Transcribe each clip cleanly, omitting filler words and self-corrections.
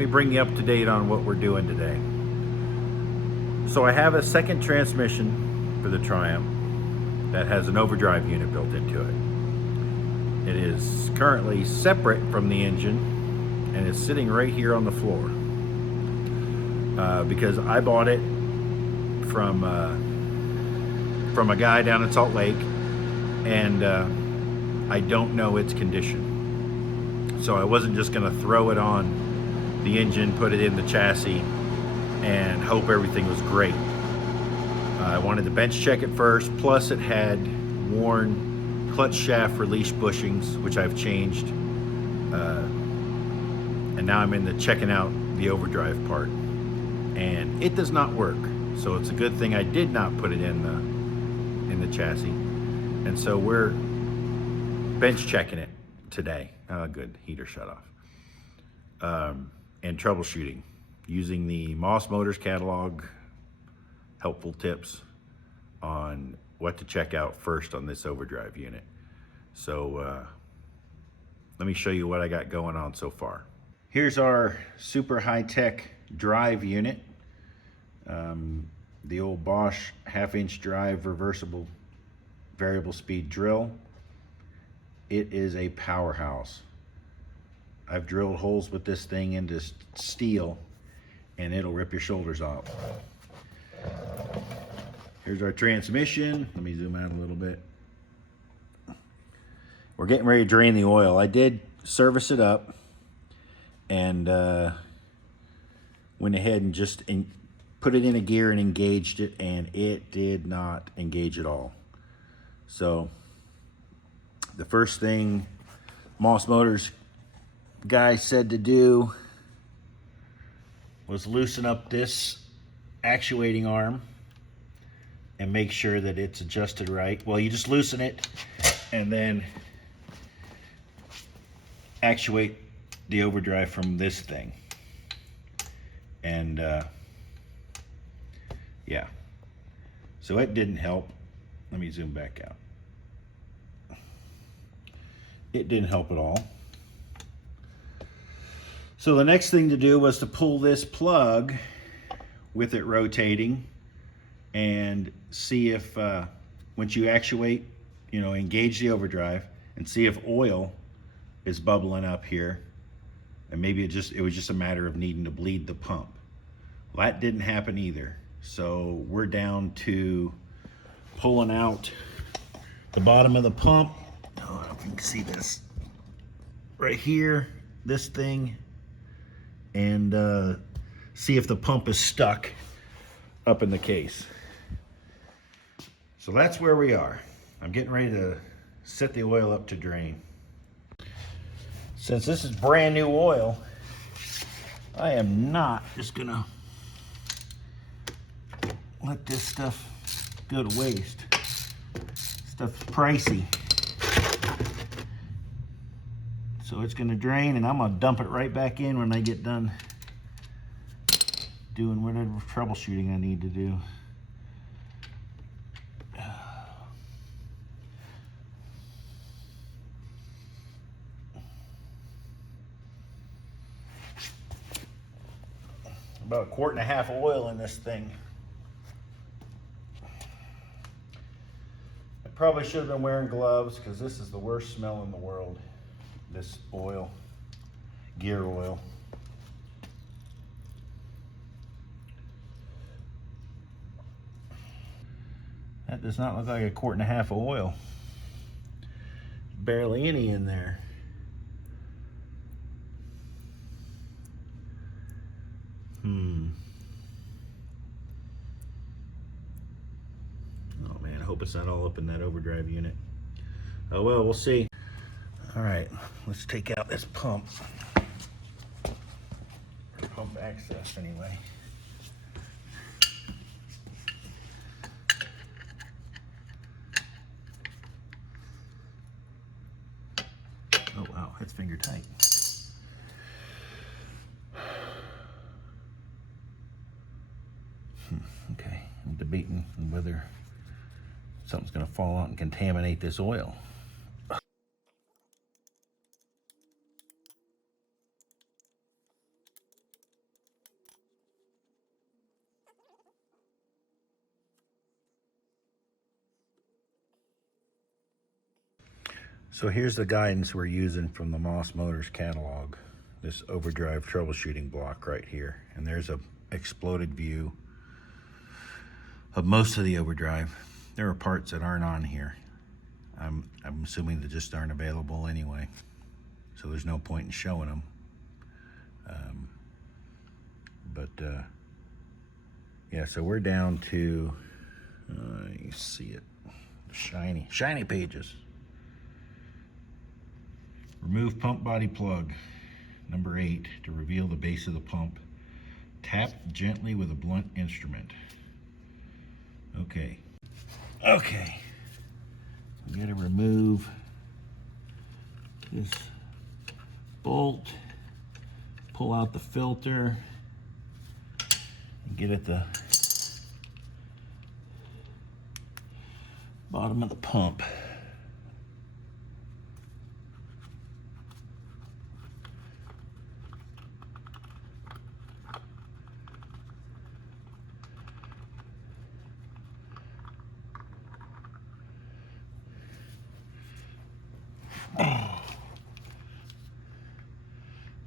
Let me bring you up to date on what we're doing today. So I have a second transmission for the Triumph that has an overdrive unit built into it. It is currently separate from the engine and it's sitting right here on the floor because I bought it from a guy down in Salt Lake, and I don't know its condition. So I wasn't just going to throw it on the engine, put it in the chassis, and hope everything was great. I wanted to bench check it first, plus it had worn clutch shaft release bushings, which I've changed. And now I'm into checking out the overdrive part. And it does not work. So it's a good thing I did not put it in the chassis. And so we're bench checking it today. Oh, good, heater shut off. And troubleshooting using the Moss Motors catalog, helpful tips on what to check out first on this overdrive unit. So let me show you what I got going on so far. Here's our super high-tech drive unit. The old Bosch half-inch drive reversible variable speed drill. It is a powerhouse. I've drilled holes with this thing into steel and it'll rip your shoulders off. Here's our transmission. Let me zoom out a little bit. We're getting ready to drain the oil. I did service it up and went ahead and just put it in a gear and engaged it, and it did not engage at all. So the first thing Moss Motors guy said to do was loosen up this actuating arm and make sure that it's adjusted right. Well, you just loosen it and then actuate the overdrive from this thing. And yeah, so it didn't help. Let me zoom back out. It didn't help at all. So the next thing to do was to pull this plug with it rotating and see if once you actuate, engage the overdrive and see if oil is bubbling up here, and maybe it was just a matter of needing to bleed the pump. Well, that didn't happen either. So we're down to pulling out the bottom of the pump. Oh, I don't know if you can see this right here, this thing, and see if the pump is stuck up in the case. So that's where we are. I'm getting ready to set the oil up to drain. Since this is brand new oil, I am not just gonna let this stuff go to waste. Stuff's pricey. So it's gonna drain, and I'm gonna dump it right back in when I get done doing whatever troubleshooting I need to do. About 1.5 quarts of oil in this thing. I probably should have been wearing gloves because this is the worst smell in the world. This oil, gear oil. That does not look like 1.5 quarts of oil. Barely any in there. Oh man, I hope it's not all up in that overdrive unit. Oh well, we'll see. All right, let's take out this pump. Or pump access anyway. Oh wow, it's finger tight. Okay, I'm debating whether something's gonna fall out and contaminate this oil. So here's the guidance we're using from the Moss Motors catalog. This Overdrive troubleshooting block right here. And there's a exploded view of most of the Overdrive. There are parts that aren't on here. I'm assuming they just aren't available anyway. So there's no point in showing them. Yeah, so we're down to, you see it, shiny pages. Remove pump body plug, number 8, to reveal the base of the pump. Tap gently with a blunt instrument. Okay. We gotta remove this bolt, pull out the filter, and get at the bottom of the pump.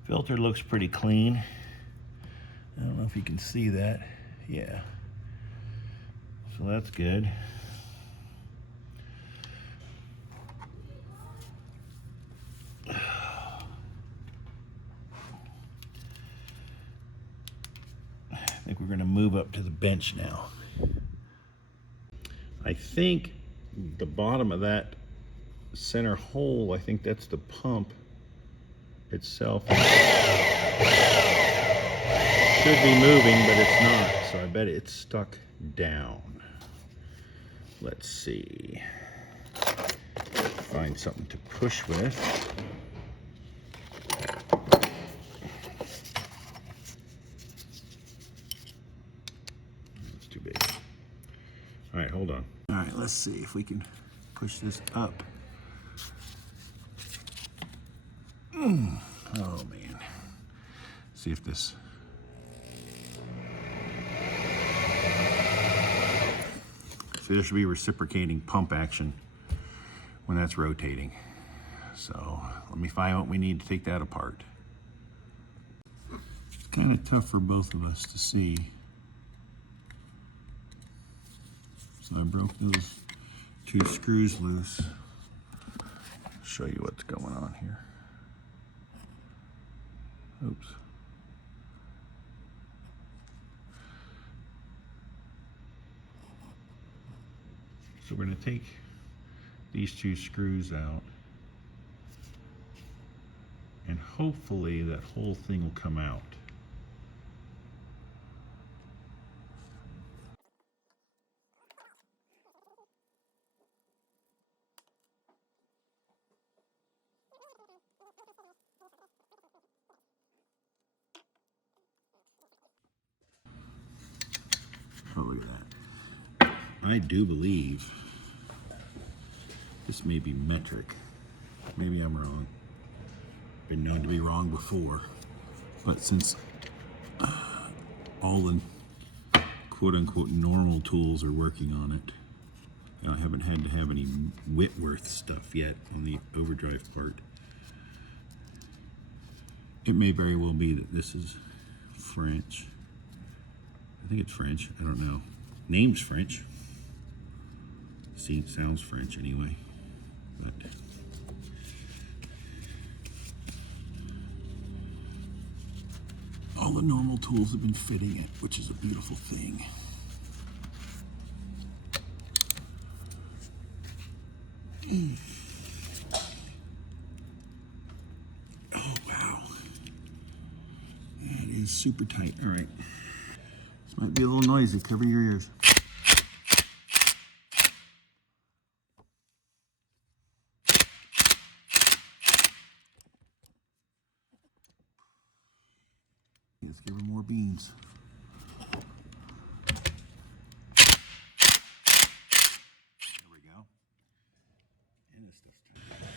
Filter looks pretty clean. I don't know if you can see that. Yeah. So that's good. I think we're going to move up to the bench now. I think the bottom of that center hole, I think that's the pump itself. Should be moving, but it's not, so I bet it's stuck down. Let's see. Find something to push with. That's too big. All right, hold on. All right, let's see if we can push this up. Oh man. See if this. See, there should be reciprocating pump action when that's rotating. So let me find what we need to take that apart. It's kind of tough for both of us to see. So I broke those 2 screws loose. Show you what's going on here. Oops. So we're going to take these 2 screws out, and hopefully that whole thing will come out. Oh, look at that. I do believe this may be metric. Maybe I'm wrong. Been known to be wrong before. But since all the quote-unquote normal tools are working on it, I haven't had to have any Whitworth stuff yet on the Overdrive part. It may very well be that this is French. I think it's French, I don't know. Name's French. See, it sounds French anyway. But all the normal tools have been fitting it, which is a beautiful thing. Oh, wow. That is super tight. All right. This might be a little noisy. Cover your ears. Let's give her more beans. There we go. And this stuff's tight.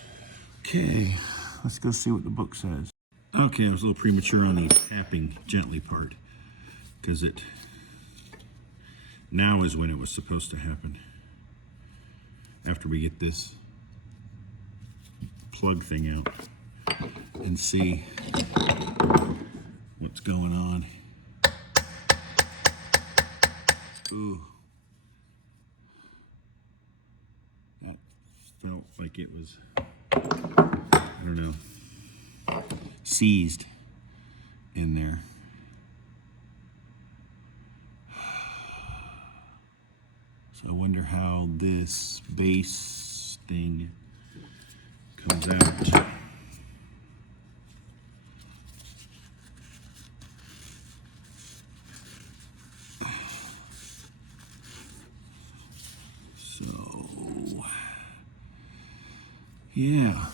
Okay, let's go see what the book says. Okay, I was a little premature on the tapping gently part, because now is when it was supposed to happen. After we get this plug thing out and see what's going on. Ooh. That felt like it was, I don't know, seized in there. So I wonder how this base thing comes out. So, yeah,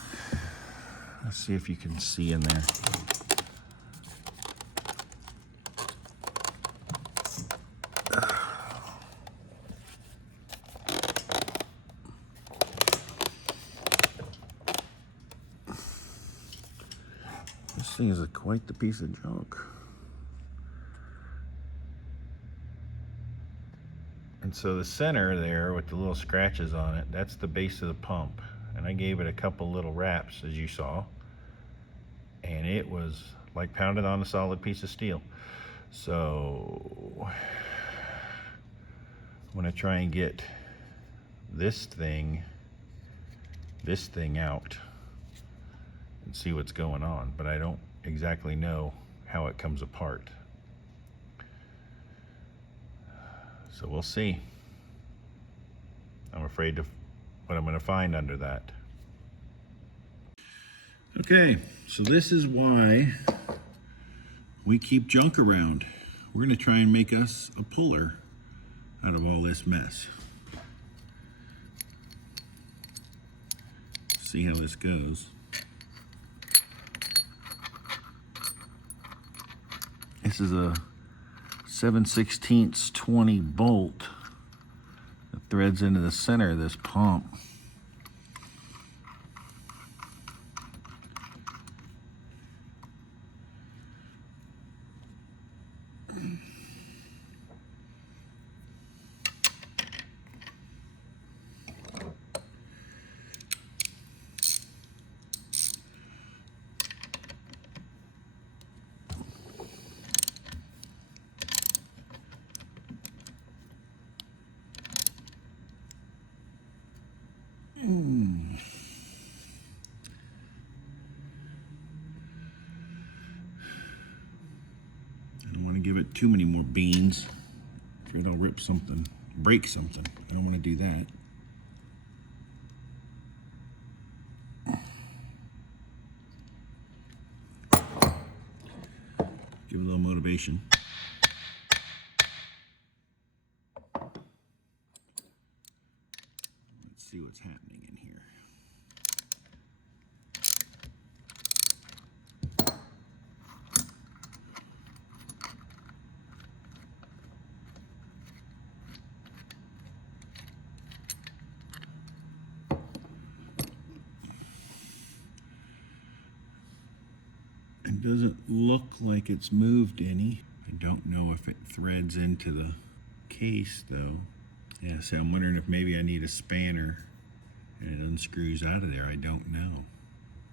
let's see if you can see in there. This thing is quite the piece of junk. And so the center there with the little scratches on it, that's the base of the pump. And I gave it a couple little wraps, as you saw. And it was like pounded on a solid piece of steel. So I'm gonna try and get this thing out and see what's going on, but I don't exactly know how it comes apart. So we'll see. I'm afraid of what I'm gonna find under that. Okay, so this is why we keep junk around. We're gonna try and make us a puller out of all this mess. See how this goes. This is a 7/16 20 bolt that threads into the center of this pump. I don't want to give it too many more beans. I'm afraid I'll rip something, break something. I don't want to do that. Give it a little motivation. Let's see what's happening in here. It doesn't look like it's moved any. I don't know if it threads into the case though. Yeah, so I'm wondering if maybe I need a spanner and it unscrews out of there. I don't know.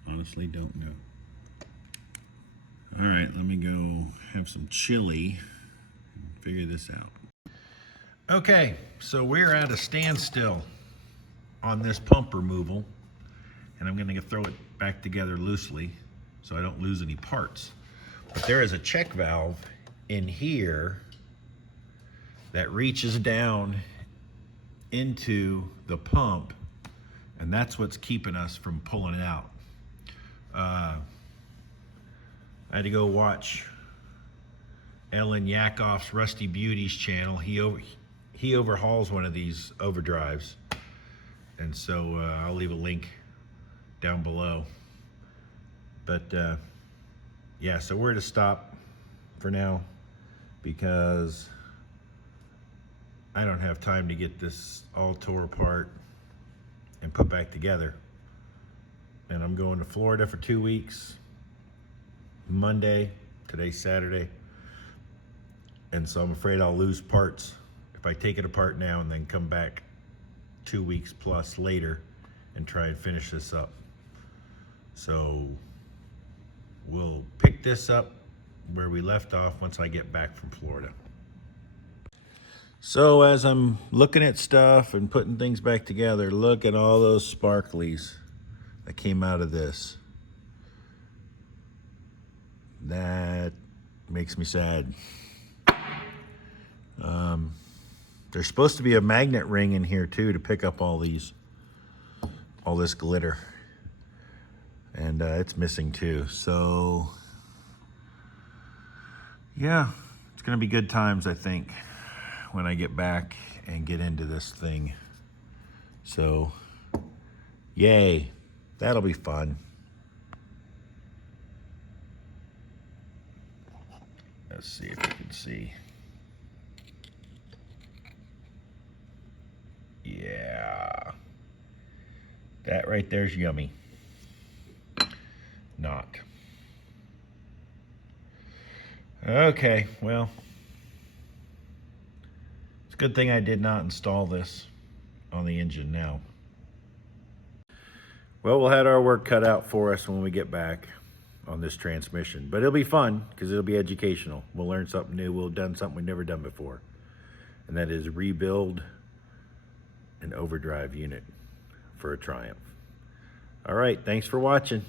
Honestly, don't know. All right, let me go have some chili and figure this out. Okay, so we're at a standstill on this pump removal, and I'm gonna throw it back together loosely so I don't lose any parts. But there is a check valve in here that reaches down into the pump, and that's what's keeping us from pulling it out. I had to go watch Elin Yakov's Rusty Beauties channel. He overhauls one of these overdrives, and so I'll leave a link down below. But yeah, so we're to stop for now because I don't have time to get this all tore apart and put back together. And I'm going to Florida for 2 weeks. Monday, today's Saturday. And so I'm afraid I'll lose parts if I take it apart now and then come back 2 weeks plus later and try and finish this up. So we'll pick this up where we left off once I get back from Florida. So as I'm looking at stuff and putting things back together, look at all those sparklies that came out of this. That makes me sad. There's supposed to be a magnet ring in here too to pick up all this glitter. And it's missing too. So yeah, it's gonna be good times, I think, when I get back and get into this thing. So yay, that'll be fun. Let's see if we can see. Yeah, that right there's yummy. Not. Okay, well, it's a good thing I did not install this on the engine now. Well, we'll have our work cut out for us when we get back on this transmission, but it'll be fun because it'll be educational. We'll learn something new. We'll have done something we've never done before, and that is rebuild an overdrive unit for a Triumph. All right, thanks for watching.